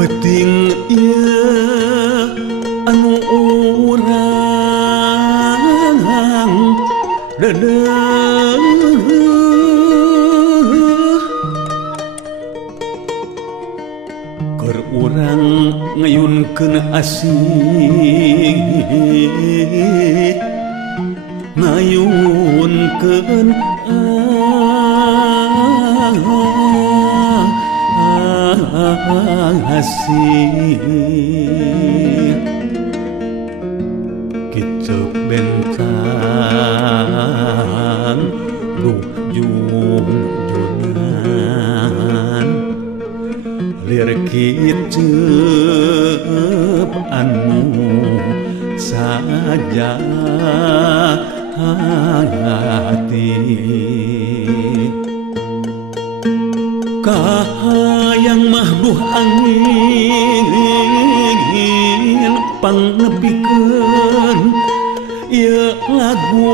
Peting ieu anu urang dedeuh keur urang ngayunkeun asih ngayunkeun asih kicep bentang duh junjunan lir kicep anu saja hati kahayang mahduh angin pangnepikeun ieu lagu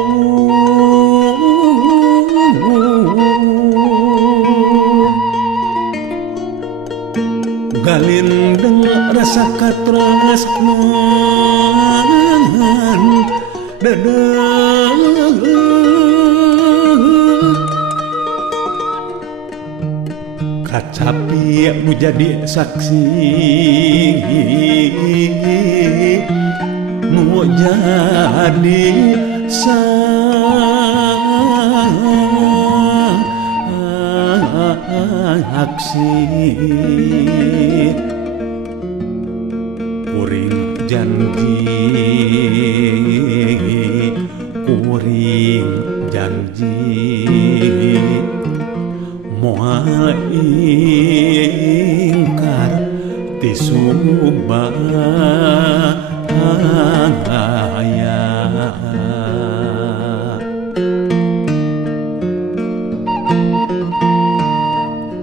galindeng rasa katresnan dedeuh kacapi nu jadi saksi nu jadi saksi kuring janji moal ingkar ti subahaya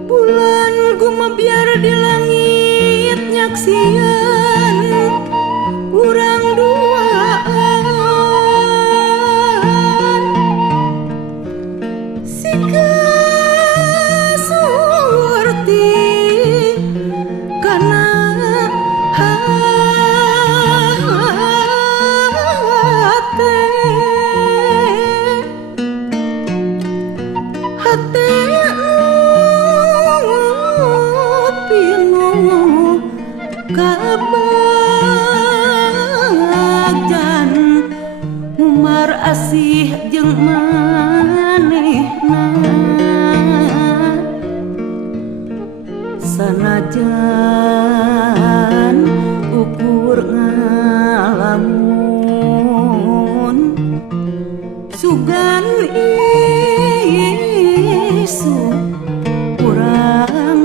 bulan gumebyar di langit nyaksieun urang duaan kabajan umar asih jeung manehna sanajan ukur ngalamun sugan isu urang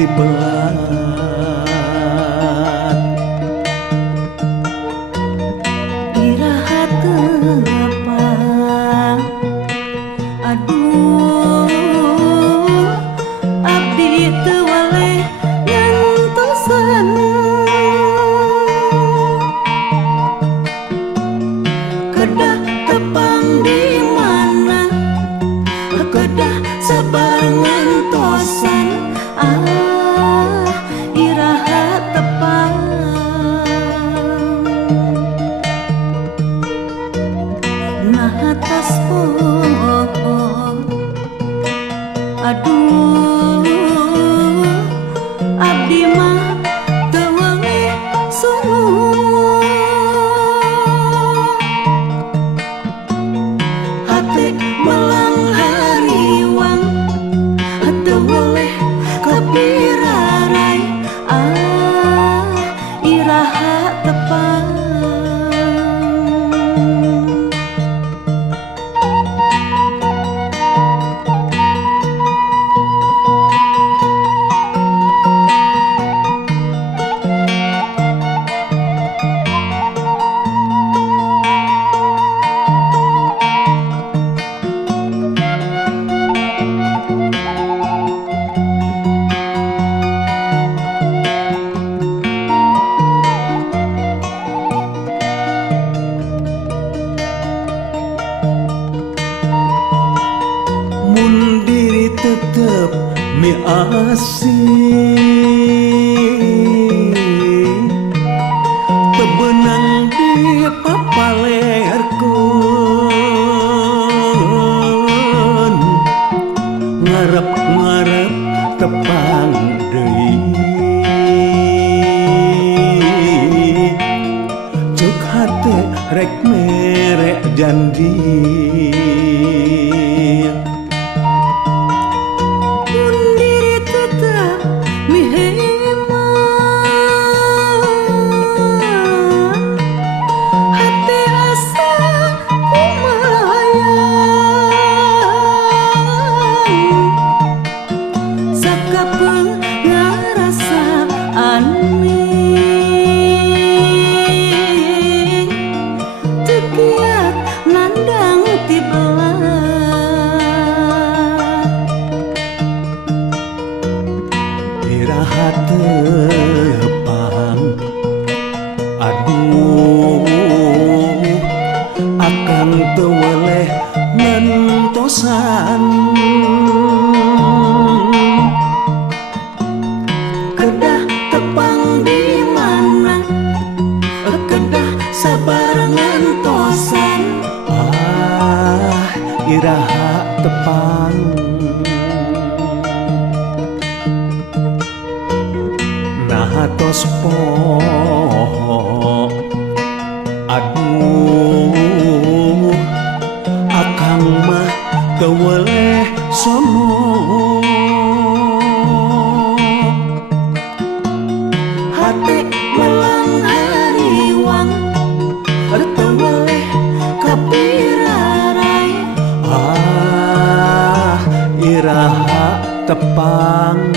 tibelat iraha tepang aduh abdi teu waleh ngantosan kedah tepang di mana kedah sabar ngantosan iraha tepang nah atas aduh abdi mah teu weuleh suluh hate melang hariwang teu weuleh kapirarai iraha tepang mun diri tetep miasih tebenang di papalerkeun ngarep-ngarep tepang deui cuk hate rek mere janji iraha tepang aduh akan teu weuleh ngantosan kedah tepang di mana kedah sabar ngantosan iraha tepang nahatos poho aduh akang mah teu weuleh sono hate melang hariwang teu weuleh kapirarai iraha tepang